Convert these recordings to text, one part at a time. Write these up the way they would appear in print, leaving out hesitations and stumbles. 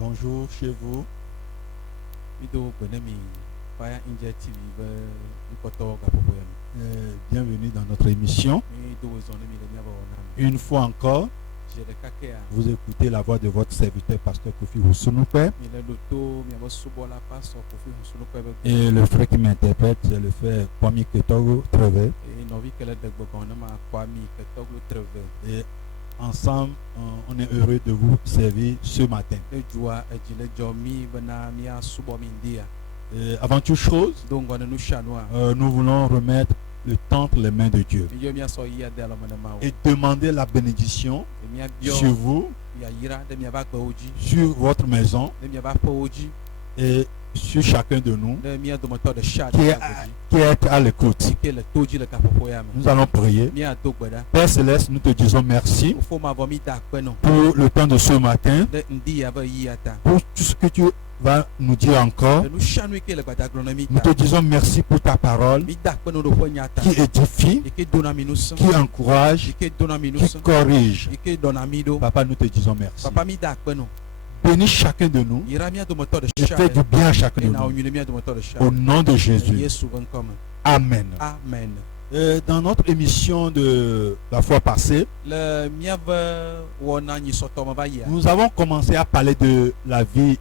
Bonjour chez vous. Bienvenue dans notre émission. Une fois encore, vous écoutez la voix de votre serviteur, pasteur Kofi Ousounoupe. Et le frère qui m'interprète, c'est le frère Kwame Ketogo Treve. Et ensemble, on est heureux de vous servir ce matin. Avant toute chose, nous voulons remettre le temps entre les mains de Dieu et demander la bénédiction sur vous, sur votre maison et sur chacun de nous qui est à l'écoute. Nous allons prier. Père Céleste, nous te disons merci pour le temps de ce matin, pour tout ce que tu va nous dire encore. Nous te disons merci pour ta parole qui édifie, qui encourage, qui corrige. Papa, nous te disons merci. Bénis chacun de nous et fais du bien à chacun de nous. Au nom de Jésus. Amen. Dans notre émission de la fois passée, nous avons commencé à parler de la vie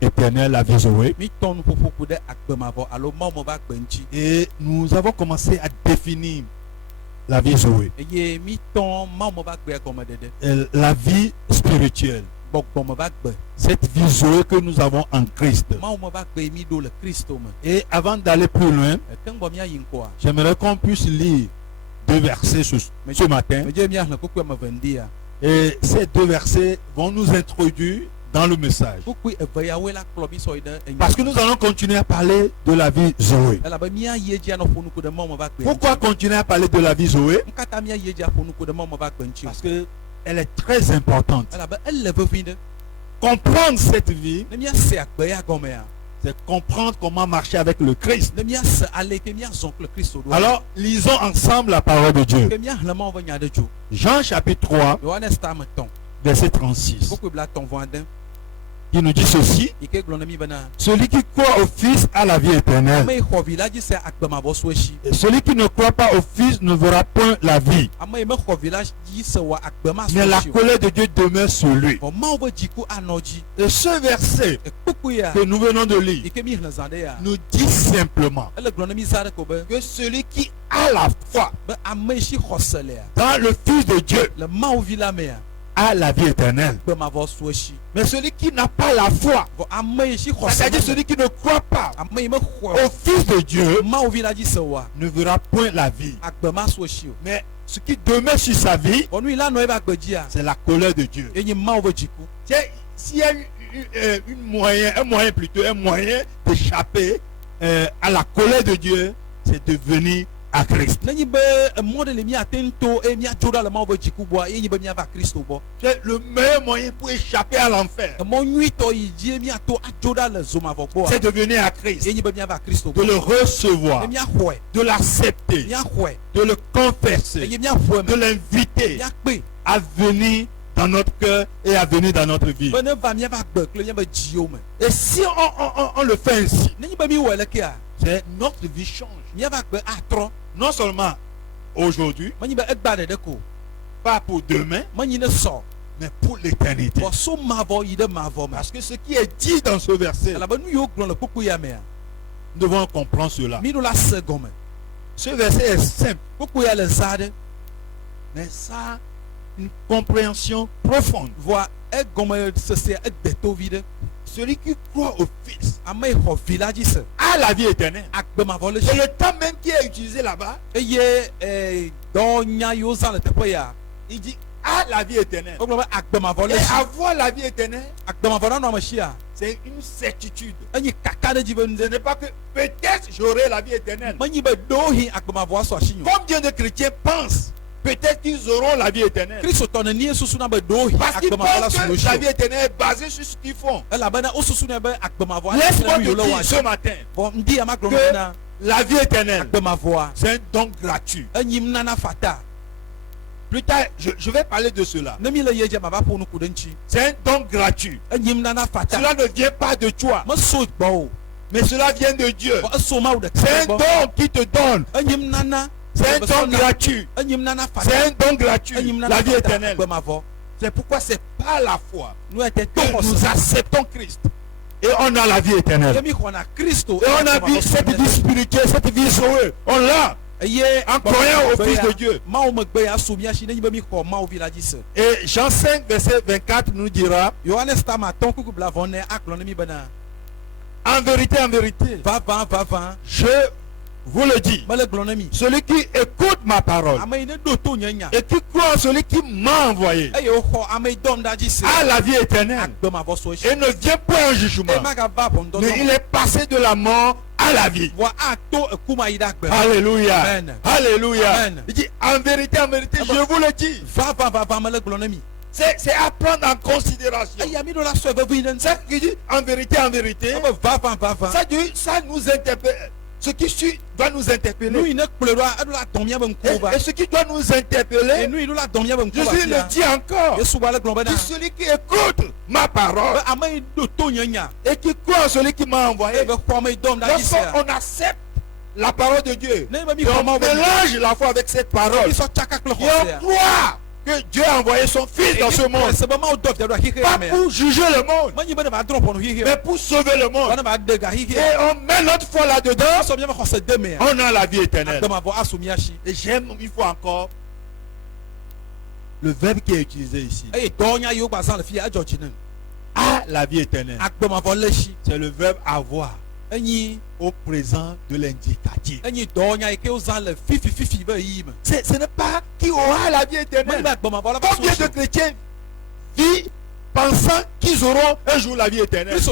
éternelle, la vie Zoé. Et nous avons commencé à définir la vie Zoé. La vie spirituelle. Cette vie Zoé que nous avons en Christ. Et avant d'aller plus loin, j'aimerais qu'on puisse lire 2 versets ce matin. Et ces 2 versets vont nous introduire dans le message. Parce que nous allons continuer à parler de la vie Zoé. Pourquoi continuer à parler de la vie Zoé? Parce que elle est très importante. Comprendre cette vie, c'est comprendre comment marcher avec le Christ. Alors, lisons ensemble la parole de Dieu. Jean chapitre 3, verset 36. Il nous dit ceci: celui qui croit au Fils a la vie éternelle. Et celui qui ne croit pas au Fils ne verra point la vie, mais la colère de Dieu demeure sur lui. Et ce verset que nous venons de lire nous dit simplement que celui qui a la foi dans le Fils de Dieu a la vie éternelle. Mais celui qui n'a pas la foi, c'est-à-dire celui qui ne croit pas au Fils de Dieu, ne verra point la vie. Mais ce qui demeure sur sa vie, c'est la colère de Dieu. S'il y a un moyen d'échapper à la colère de Dieu, c'est de venir à Christ. C'est le meilleur moyen pour échapper à l'enfer. C'est de venir à Christ, de le recevoir, de l'accepter, de le confesser, de l'inviter à venir dans notre cœur et à venir dans notre vie. Et si on le fait ainsi, c'est notre vie change. Non seulement aujourd'hui, pas pour demain, mais pour l'éternité. Parce que ce qui est dit dans ce verset, nous devons comprendre cela. Ce verset est simple, mais ça a une compréhension profonde. Celui qui croit au Fils a la vie éternelle. Et le temps même qui est utilisé là-bas, il dit a la vie éternelle. Et avoir la vie éternelle, c'est une certitude. Ce n'est pas que peut-être j'aurai la vie éternelle. Combien de chrétiens pensent peut-être qu'ils auront la vie éternelle? Parce qu'ils pensent que la vie éternelle est basée sur ce qu'ils font. Laisse-moi te dire ce matin que la vie éternelle, c'est un don gratuit. Plus tard, je vais parler de cela. C'est un don gratuit. Cela ne vient pas de toi, mais cela vient de Dieu. C'est un don qui te donne. C'est un don gratuit. C'est un don gratuit. La vie éternelle. C'est pourquoi c'est par la foi que nous acceptons Christ. Et on a la vie éternelle. Et on a vu cette vie spirituelle, cette vie sauvée. On l'a. En croyant au Fils de Dieu. Et Jean 5, verset 24 nous dira: en vérité, je vous le dis, celui qui écoute ma parole et qui croit en celui qui m'a envoyé a la vie éternelle et ne vient point en jugement, mais il est passé de la mort à la vie. Alléluia. Amen. Alléluia. Amen. Il dit en vérité, je vous le dis. C'est à prendre en considération. Ça qui dit en vérité, ça nous interpelle. Ce qui suit doit nous interpeller. Et ce qui doit nous interpeller, Jésus le dit encore. C'est celui qui écoute ma parole et qui croit en celui qui m'a envoyé. Lorsqu'on accepte la parole de Dieu, et on mélange la foi avec cette parole, et on croit que Dieu a envoyé son Fils dans ce monde, pas pour juger le monde, mais pour sauver le monde. Et on met notre foi là-dedans, on a la vie éternelle. Et j'aime une fois encore le verbe qui est utilisé ici. À la vie éternelle. C'est le verbe avoir au présent de l'indicatif. Ce n'est pas qui aura la vie éternelle. Combien de chrétiens vivent pensant qu'ils auront un jour la vie éternelle? Non,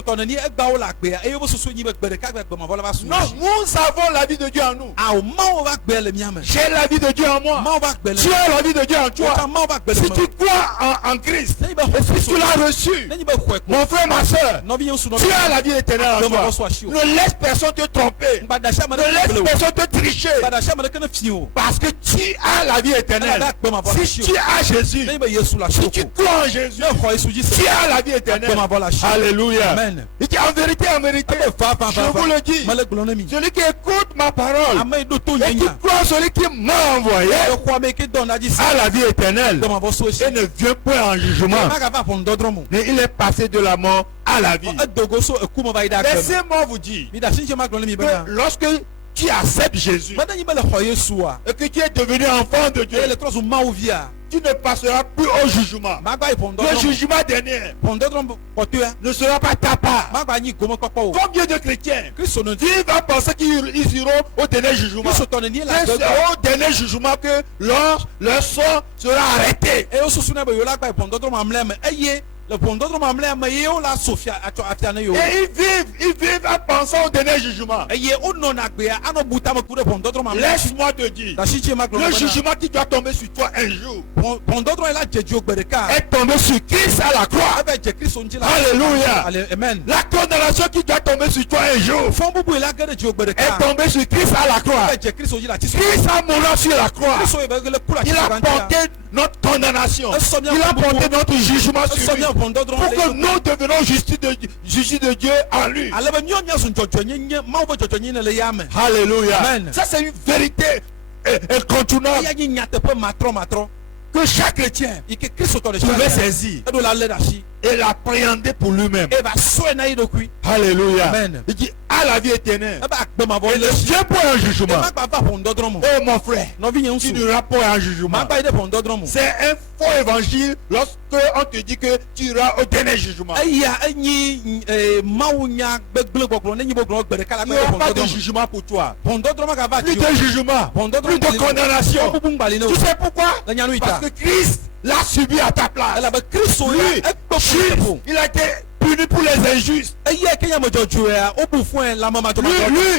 nous avons la vie de Dieu en nous. J'ai la vie de Dieu en moi. Tu as la vie de Dieu en toi. Si tu crois en Christ, et si tu l'as reçu, mon frère, ma soeur, tu as la vie éternelle en toi. Ne laisse personne te tromper. Ne laisse personne te tricher. Parce que tu as la vie éternelle. Si tu as Jésus, si tu crois en Jésus, tu as la vie éternelle. Alléluia. Amen. Il dit en vérité, je vous le dis, celui qui écoute ma parole et qui croit celui qui m'a envoyé a la vie éternelle et ne vient point en jugement, mais il est passé de la mort à la vie. Laissez-moi vous dire que lorsque tu acceptes Jésus et que tu es devenu enfant de Dieu, tu ne passeras plus au jugement. Le jugement dernier ne sera pas ta part. Combien de chrétiens vivent à penser qu'ils iront au dernier jugement? C'est au dernier jugement que leur sang sera arrêté. Et ils vivent en pensant au dernier jugement. Laisse-moi te dire, le jugement qui doit tomber sur toi un jour est tombé sur Christ à la croix. Alléluia. Amen. La condamnation qui doit tomber sur toi un jour est tombée sur Christ à la croix. Christ a mouru sur la croix. Il a porté notre condamnation. Il a porté notre jugement sur lui, pour que nous devenons justice de Dieu en lui. Alléluia. Ça c'est une vérité incontournable que chaque chrétien devait saisir et l'appréhender pour lui-même. Alléluia. Il dit à la vie éternelle et ne vient point un jugement. Oh mon frère, tu n'iras point un jugement. C'est un faux évangile lorsque on te dit que tu iras au dernier jugement. Il n'y aura pas de jugement pour toi. Plus de jugement, plus de condamnation. Tu sais pourquoi? Parce que Christ l'a subi à ta place. Lui, il a été puni pour les injustes. Lui,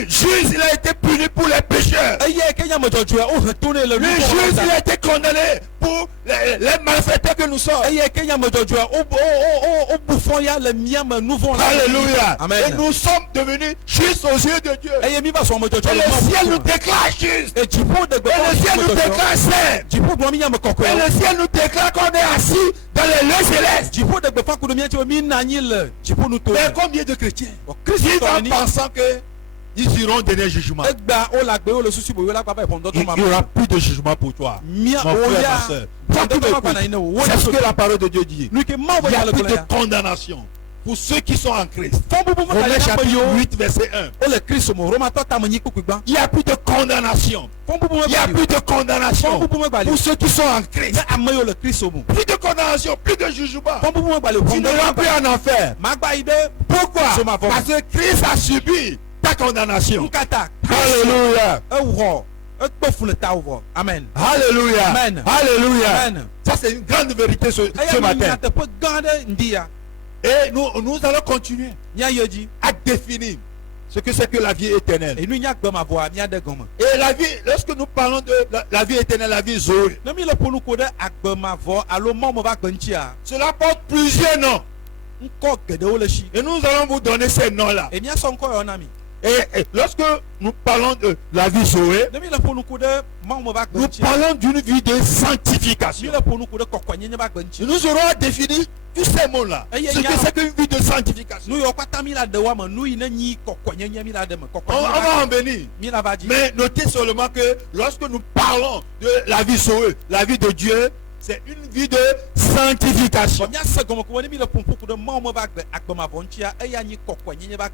juge, il a été puni pour les pécheurs. Lui, juge, il a été condamné pour les malfaiteurs que que nous sommes. Alléluia. Amen. Et nous sommes devenus justes aux yeux de Dieu. Et le ciel nous déclare juste. Et le ciel nous déclare saint. Et le ciel nous déclare qu'on est assis dans les lieux célestes. Mais combien de chrétiens vivent en pensant que ils iront donner jugement? Il n'y aura plus de jugement pour toi. Mon frère, ma soeur. C'est ce que la parole de Dieu dit. Il n'y a plus de condamnation pour ceux qui sont en Christ. Romains chapitre 8 verset 1. Il n'y a plus de condamnation. Il n'y a plus de condamnation pour ceux qui sont en Christ. Plus de condamnation, plus de jugement. Tu ne vas plus en enfer. Pourquoi? Parce que Christ a subi ta condamnation. Alléluia. Amen. Alléluia. Amen. Alléluia. Amen. Ça c'est une grande vérité ce matin. Et nous allons continuer à définir ce que c'est que la vie éternelle. Et la vie, lorsque nous parlons de la vie éternelle, la vie Zoé, cela porte plusieurs noms. Et nous allons vous donner ces noms-là. Et lorsque nous parlons de la vie Zoé, nous parlons d'une vie de sanctification. Nous aurons à définir tous ces mots-là. Ce que c'est qu'une vie de sanctification. On va en venir. Mais notez seulement que lorsque nous parlons de la vie Zoé, la vie de Dieu, c'est une vie de sanctification.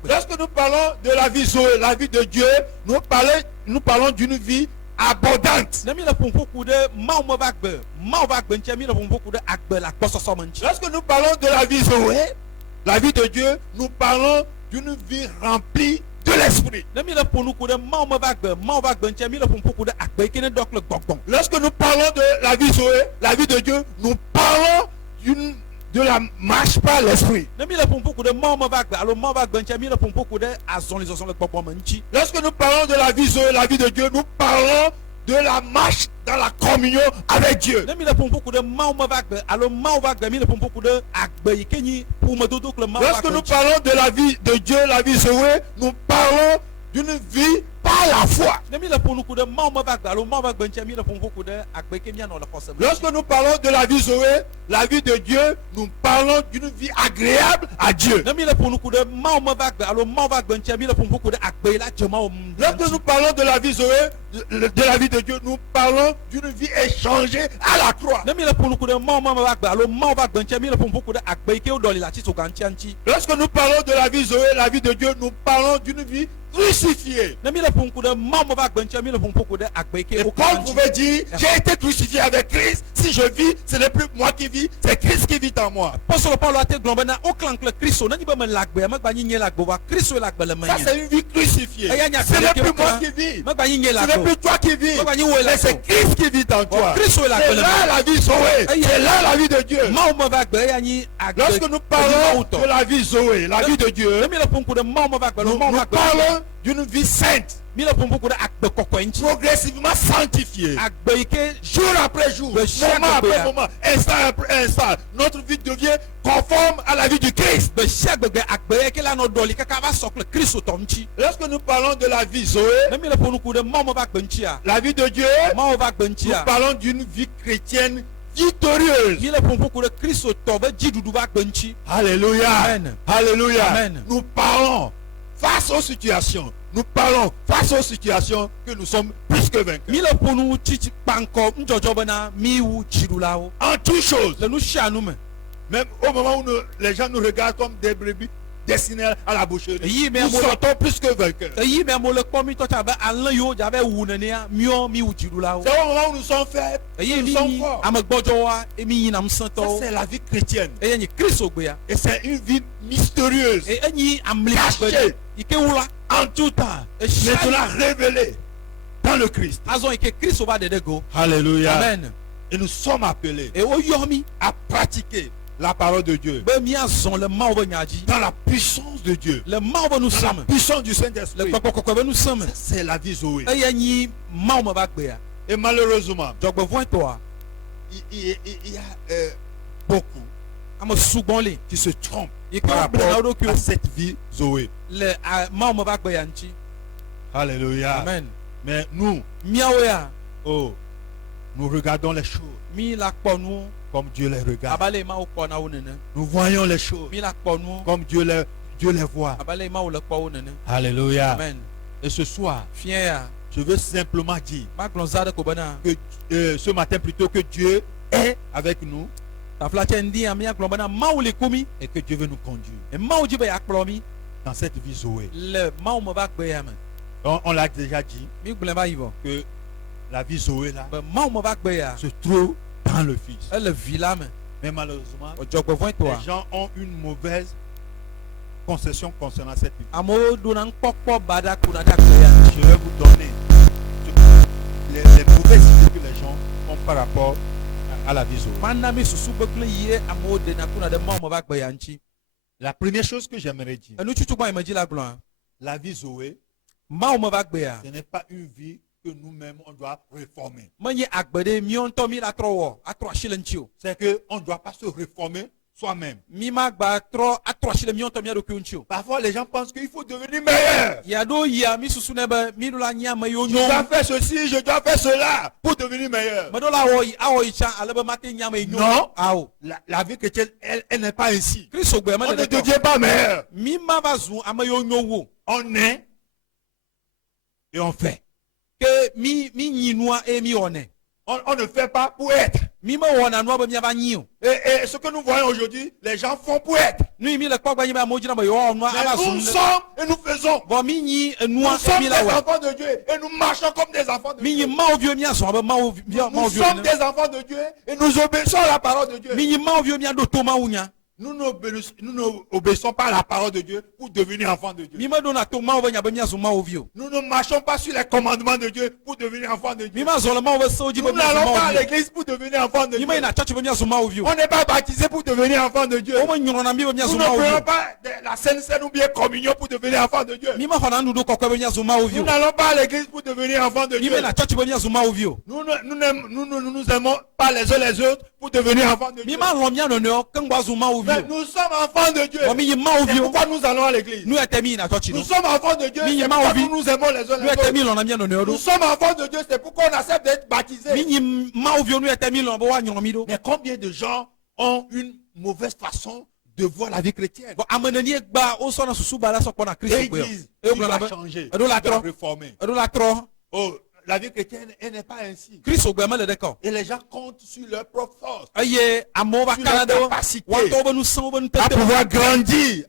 Lorsque nous parlons de la vie Zoé, la vie de Dieu, nous parlons d'une vie abondante. Lorsque nous parlons de la vie Zoé, la vie de Dieu, nous parlons d'une vie remplie de l'esprit. Lorsque nous parlons de la vie Zoé, la vie de Dieu, nous parlons de la marche par l'esprit. Lorsque nous parlons de la vie Zoé, la vie de Dieu, nous parlons de la marche dans la communion avec Dieu. Lorsque nous parlons de la vie de Dieu, la vie Zoé, nous parlons d'une vie par la foi. Lorsque nous parlons de la vie Zoé, la vie de Dieu, nous parlons d'une vie agréable à Dieu. Lorsque nous parlons de la vie Zoé, de la vie de Dieu, nous parlons d'une vie échangée à la croix. Lorsque nous parlons de la vie Zoé, la vie de Dieu, nous parlons d'une vie crucifié. Et Paul pouvait dire, j'ai été crucifié avec Christ. Si je vis, ce n'est plus moi qui vis, c'est Christ qui vit en moi. Ça c'est une vie crucifiée. Ce n'est plus moi qui vis, ce n'est plus toi qui vis, mais c'est Christ qui vit en toi. C'est là la vie Zoé, c'est là la vie de Dieu. Lorsque nous parlons de la vie Zoé, la vie de Dieu, nous parlons d'une vie sainte, progressivement sanctifiée, jour après jour, moment après moment, instant après instant, notre vie devient conforme à la vie du Christ. Lorsque nous parlons de la vie Zoé, la vie de Dieu, nous parlons d'une vie chrétienne victorieuse. Alléluia. Amen. Alléluia. Amen. Nous parlons face aux situations. Nous parlons face aux situations que nous sommes plus que vainqueurs. En toutes choses. Même au moment où les gens nous regardent comme des brebis destinés à la boucherie, nous sortons plus que vainqueurs. C'est au moment où nous sommes faibles, nous sommes forts. Ça, c'est la vie chrétienne. Et c'est une vie mystérieuse, cachée en tout temps, maintenant révélée dans le Christ. Alléluia. Amen. Et nous sommes appelés à pratiquer la parole de Dieu dans la puissance de Dieu, dans la puissance du Saint-Esprit. C'est la vie Zoé. Et malheureusement, il y a beaucoup qui se trompent par rapport à cette vie Zoé. Alléluia. Amen. Mais nous, oh, nous regardons les choses comme Dieu les regarde. Nous voyons les choses comme Dieu les voit. Alléluia. Amen. Et ce soir, je veux simplement dire que ce matin plutôt que Dieu est avec nous et que Dieu veut nous conduire dans cette vie Zoé. On l'a déjà dit que la vie Zoé là se trouve dans le Fils. Mais malheureusement, les gens ont une mauvaise concession concernant cette vie. Je vais vous donner les mauvaises idées que les gens ont par rapport à la vie Zoé. La première chose que j'aimerais dire, la vie Zoé, ce n'est pas une vie que nous-mêmes on doit réformer. C'est qu'on ne doit pas se réformer soi-même. Parfois les gens pensent qu'il faut devenir meilleur. Je dois faire ceci, je dois faire cela pour devenir meilleur. Non, la vie chrétienne, elle n'est pas ainsi. On ne devient pas meilleur. On est et on fait. On ne fait pas pour être. Et ce que nous voyons aujourd'hui, les gens font pour être. Mais nous sommes et nous faisons. Nous sommes des enfants de Dieu et nous marchons comme des enfants de Dieu. Nous sommes des enfants de Dieu et nous obéissons à la parole de Dieu. Nous n'obéissons pas à la parole de Dieu pour devenir enfants de Dieu. Nous ne marchons pas sur les commandements de Dieu pour devenir enfants de Dieu. Nous n'allons pas à l'église pour devenir enfants de Dieu. On n'est pas baptisé pour devenir enfants de Dieu. Nous ne prenons pas la Sainte Seine ou bien communion pour devenir enfants de Dieu. Nous n'allons pas à l'église pour devenir enfants de Dieu. Nous ne nous aimons pas les uns les autres pour devenir enfants de Dieu. Mais nous sommes enfants de Dieu. C'est pourquoi nous allons à l'église. Nous sommes enfants de Dieu. C'est pourquoi nous nous aimons les uns les autres. Nous sommes enfants de Dieu. C'est pourquoi on accepte d'être baptisés. Mais combien de gens ont une mauvaise façon de voir la vie chrétienne? Et ils disent, il va changer, il va réformer. Oh, la vie chrétienne, elle n'est pas ainsi. Et les gens comptent sur leur propre force, sur leur capacité à pouvoir grandir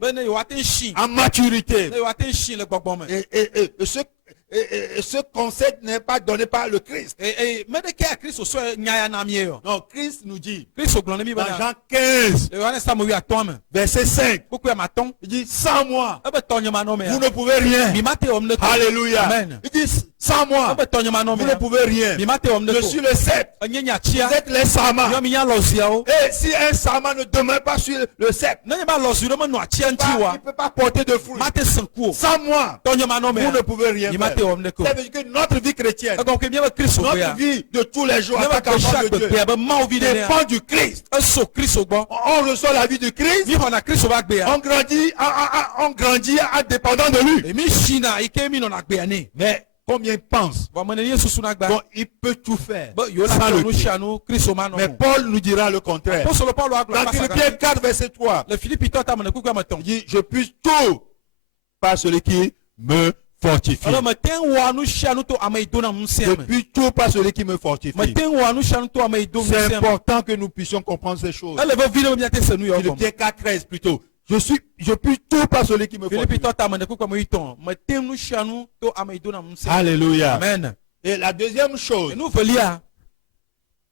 en maturité. Et ce concept n'est pas donné par le Christ. Non, Christ nous dit dans Jean 15, verset 5, il dit sans moi, vous ne pouvez rien. Alléluia. Il dit sans moi, vous ne pouvez rien. Je suis le cep. Vous êtes les samas. Et si un sama ne demeure pas sur le cep, il ne peut pas porter de fruits. Sans moi, vous ne pouvez rien faire. Ça veut dire que notre vie chrétienne, notre vie de tous les jours en tant qu'enfant de Dieu, dépend du Christ. On reçoit la vie du Christ. On grandit en dépendant de lui. Mais combien pensent il peut tout faire sans le Christ. Mais Paul nous dira le contraire. Dans Philippiens 4 verset 3, il dit je puis tout par celui qui me fortifie. Depuis tout par celui qui me fortifie. C'est important que nous puissions comprendre ces choses. Philippiens 4:13 plutôt. Je puis tout par celui qui me fortifie. Alléluia. Amen. Et la deuxième chose,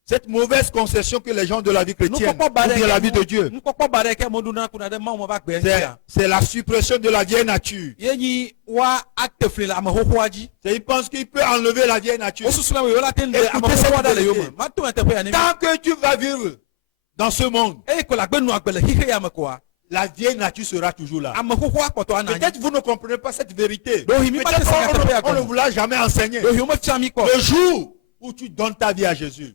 cette mauvaise conception que les gens de la vie chrétienne ou de la vie de Dieu, c'est la suppression de la vieille nature. Ils pensent qu'il peut enlever la vieille nature. Tant que tu vas vivre dans ce monde, la vieille nature sera toujours là. Peut-être vous ne comprenez pas cette vérité. Peut-être on ne vous l'a jamais enseigné. Le jour où tu donnes ta vie à Jésus,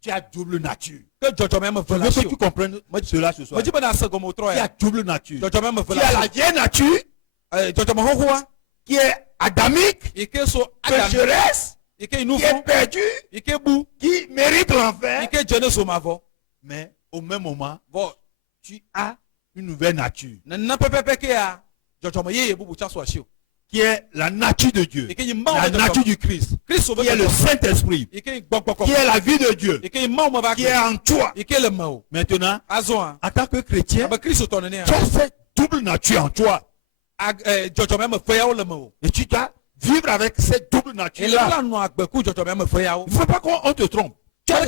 tu as double nature. Je veux que tu comprennes cela ce soir. Tu as double nature. Tu as la vieille nature qui est adamique, pécheresse, qui est perdue, qui mérite l'enfer. Mais au même moment, tu as une nouvelle nature qui est la nature de Dieu, la nature du Christ, qui est le Saint-Esprit, qui est la vie de Dieu, qui est en toi. Maintenant, en tant que chrétien, tu as cette double nature en toi. Et tu dois vivre avec cette double nature-là. Il ne faut pas qu'on te trompe. Tu as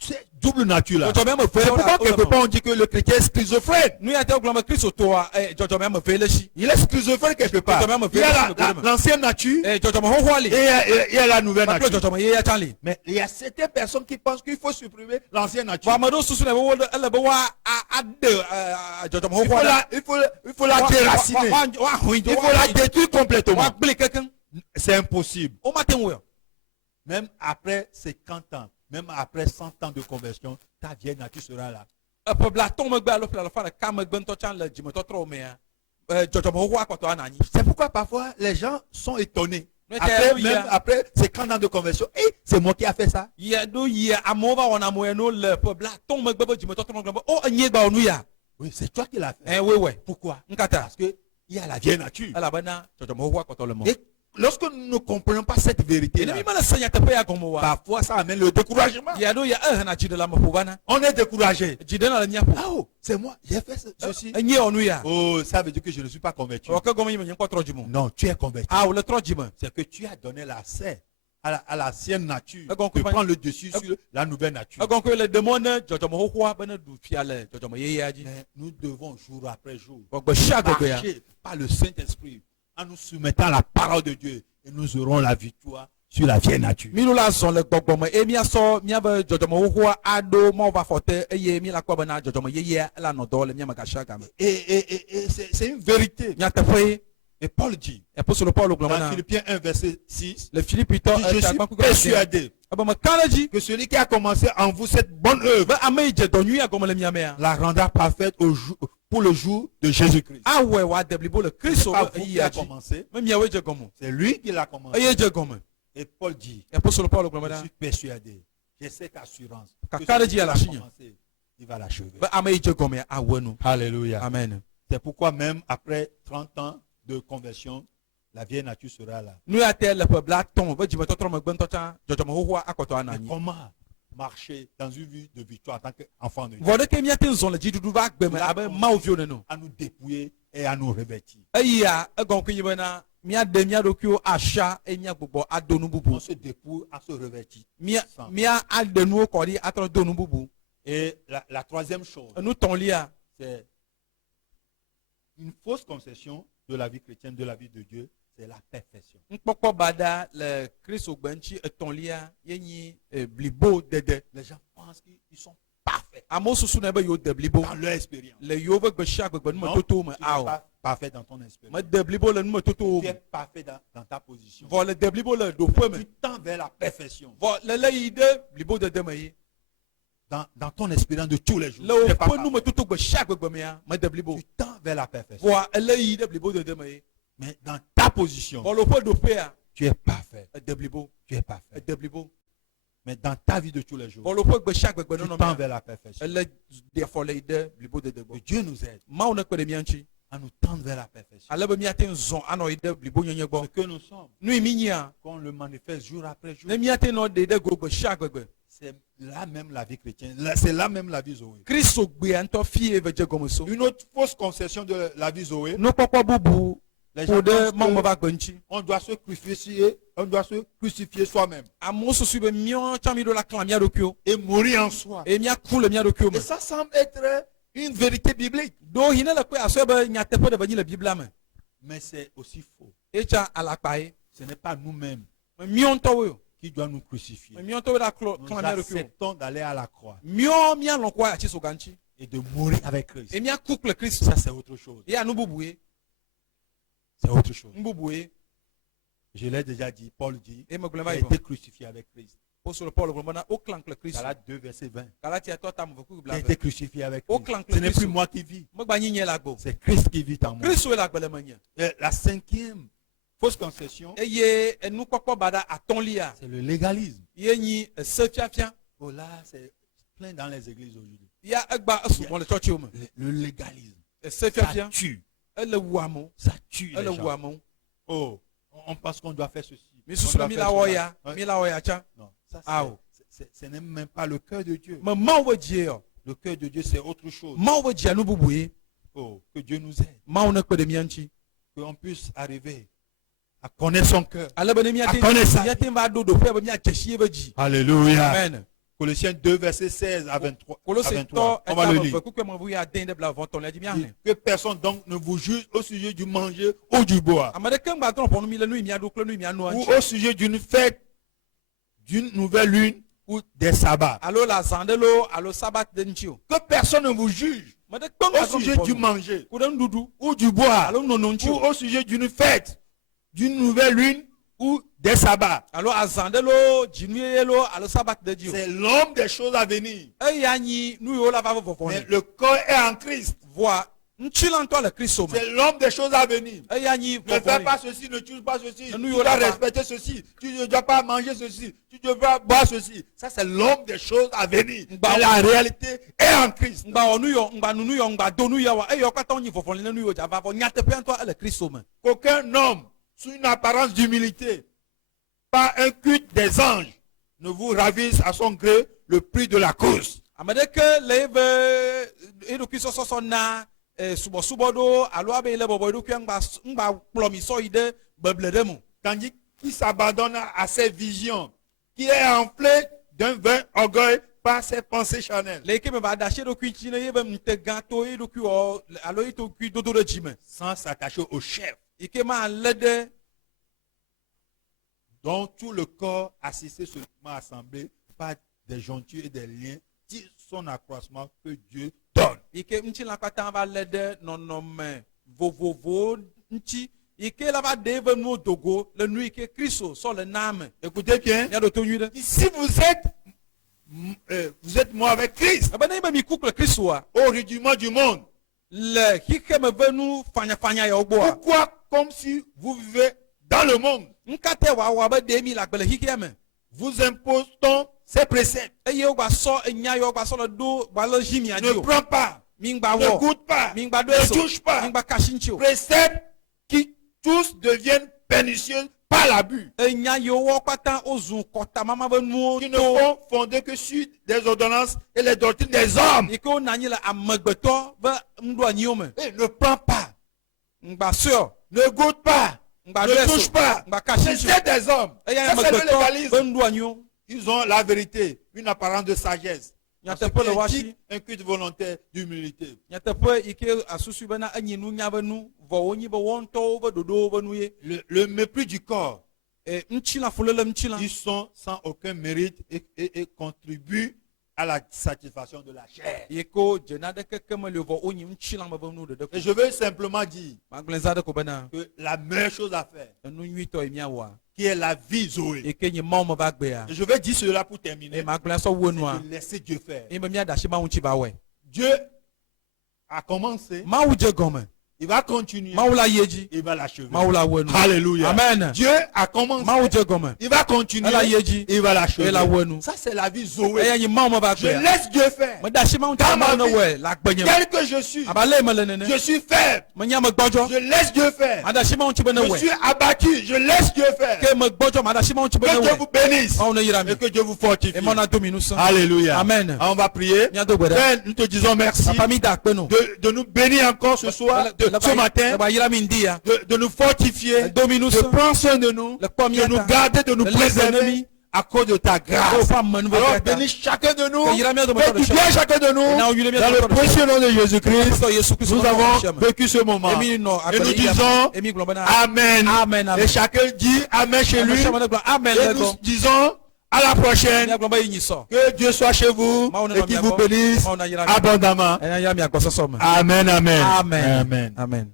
cette double nature-là. C'est pourquoi quelque part on dit que le chrétien est schizophrène. Il est schizophrène quelque part. Il y a l'ancienne nature et il y a la nouvelle nature. Mais il y a certaines personnes qui pensent qu'il faut supprimer l'ancienne nature. Il faut la déraciner. Il faut la détruire complètement. C'est impossible. Même après 50 ans, même après 100 ans de conversion, ta vieille nature sera là. C'est pourquoi parfois les gens sont étonnés. Même après 50 ans de conversion, c'est moi qui a fait ça. Oui, c'est toi qui l'as fait. Pourquoi? Parce qu'il y a la vieille nature. Et lorsque nous ne comprenons pas cette vérité, parfois ça amène le découragement. On est découragé. Oh, c'est moi, j'ai fait ceci. Oh, ça veut dire que je ne suis pas converti. Non, tu es converti. C'est que tu as donné l'accès à l'ancienne nature qui prend le dessus sur la nouvelle nature. Mais nous devons jour après jour marcher par le Saint-Esprit en nous soumettant à la parole de Dieu et nous aurons la victoire sur la vieille nature. Et c'est une vérité. Et Paul dit dans Philippiens 1 verset 6, je suis persuadé que celui qui a commencé en vous cette bonne œuvre la rendra parfaite pour le jour de Jésus-Christ. C'est pas vous qui a commencé, c'est lui qui l'a commencé. Et Paul dit, je suis persuadé, j'ai cette assurance que celui qui a commencé, il va l'achever. Alléluia. Amen. C'est pourquoi même après 30 ans de conversion, la vieille nature sera là. Mais comment marcher dans une vie de victoire en tant qu'enfant de Dieu? À nous dépouiller et à nous revêtir. On se dépouille, on se revêtit. Et la troisième chose, c'est une fausse conception de la vie chrétienne, de la vie de Dieu, c'est la perfection. Les gens pensent qu'ils sont parfaits dans leur expérience. Non, tu n'es pas parfait dans ton expérience. Tu es parfait dans ta position. Tu tends vers la perfection. Dans ton expérience de tous les jours. Tu tends vers la perfection. Mais dans ta position, tu es parfait. Tu es parfait. Mais dans ta vie de tous les jours, tu tends vers la perfection. Que Dieu nous aide à nous tendre vers la perfection. Ce que nous sommes, qu'on le manifeste jour après jour. C'est là même la vie chrétienne. C'est là même la vie Zoé. Une autre fausse conception de la vie Zoé. Les gens on doit se crucifier soi-même. Et mourir en soi. Et ça semble être une vérité biblique. Mais c'est aussi faux. Ce n'est pas nous-mêmes qui doit nous crucifier. Nous acceptons d'aller à la croix et de mourir avec Christ. Ça, c'est autre chose. C'est autre chose. Je l'ai déjà dit, Paul dit, il a été crucifié avec Christ. Galates 2, verset 20. Il a été crucifié avec Christ. Ce n'est plus moi qui vis. C'est Christ qui vit en moi. Et la cinquième fausse conception, c'est le légalisme. Oh là, c'est plein dans les églises aujourd'hui. Le légalisme. Ça tue. Ça tue les gens. Oh, on pense qu'on doit faire ceci. Non, ça, ce n'est même pas le cœur de Dieu. Le cœur de Dieu, c'est autre chose. Oh, que Dieu nous aide. Qu'on puisse arriver à connaître son cœur. À connaître ça. Alléluia. Amen. Colossiens 2, verset 16 à 23. On va le lire. Que personne donc ne vous juge au sujet du manger ou du boire. Ou au sujet d'une fête, d'une nouvelle lune ou des sabbats. Que personne ne vous juge au sujet du manger ou du boire. Ou au sujet d'une fête, d'une nouvelle lune ou des sabbats. C'est l'homme des choses à venir. Mais le corps est en Christ. C'est l'homme des choses à venir. Ne fais pas ceci, ne tue pas ceci. Tu dois respecter ceci. Tu ne dois pas manger ceci. Tu devras boire ceci. Ça, c'est l'homme des choses à venir. Mais la réalité est en Christ. Qu'aucun homme, sous une apparence d'humilité, par un culte des anges, ne vous ravisse à son gré le prix de la course. Tandis qu'il s'abandonne à ses visions, qui est enflé d'un vain orgueil par ses pensées charnelles. Sans s'attacher au chef, dont tout le corps assisté seulement assemblé par des jonctures et des liens, tire son accroissement que Dieu donne. Écoutez bien, si vous êtes mort avec Christ, au rudiment du monde, pourquoi comme si vous vivez dans le monde? Vous impose-t-on ces préceptes? Ne prends pas, ne goûte pas, ne touche pas. Préceptes qui tous deviennent pernicieux par l'abus. Qui ne sont fondés que sur des ordonnances et les doctrines des hommes. Et ne prends pas, ne goûte pas, ne touche pas. C'est des hommes. Ça, c'est le légalisme. Ils ont la vérité, une apparence de sagesse. Un culte volontaire d'humilité. Le mépris du corps. Ils sont sans aucun mérite et contribuent à la satisfaction de la chair. Et je veux simplement dire que la meilleure chose à faire, qui est la vie Zoé. Et je vais dire cela pour terminer. De laisser Dieu faire. Dieu a commencé. Il va continuer. Il va l'achever. Alléluia. Amen. Dieu a commencé. Il va continuer. Il va l'achever. Ça, c'est la vie Zoé. Je laisse Dieu faire. Dans ma vie, tel que je suis faible. Je laisse Dieu faire. Je suis abattu. Je laisse Dieu faire. Que Dieu vous bénisse. Et que Dieu vous fortifie. Alléluia. Amen. On va prier. Père, nous te disons merci de nous bénir encore ce soir. Ce matin, de nous fortifier, de prendre soin de nous garder, de nous préserver à cause de ta grâce. Alors bénis chacun de nous, fais du bien chacun de nous, dans le précieux nom de Jésus-Christ. Nous avons vécu ce moment et nous disons Amen. Et chacun dit Amen chez lui et nous disons à la prochaine. Que Dieu soit chez vous et qu'il vous bénisse abondamment. Amen, amen. Amen. Amen.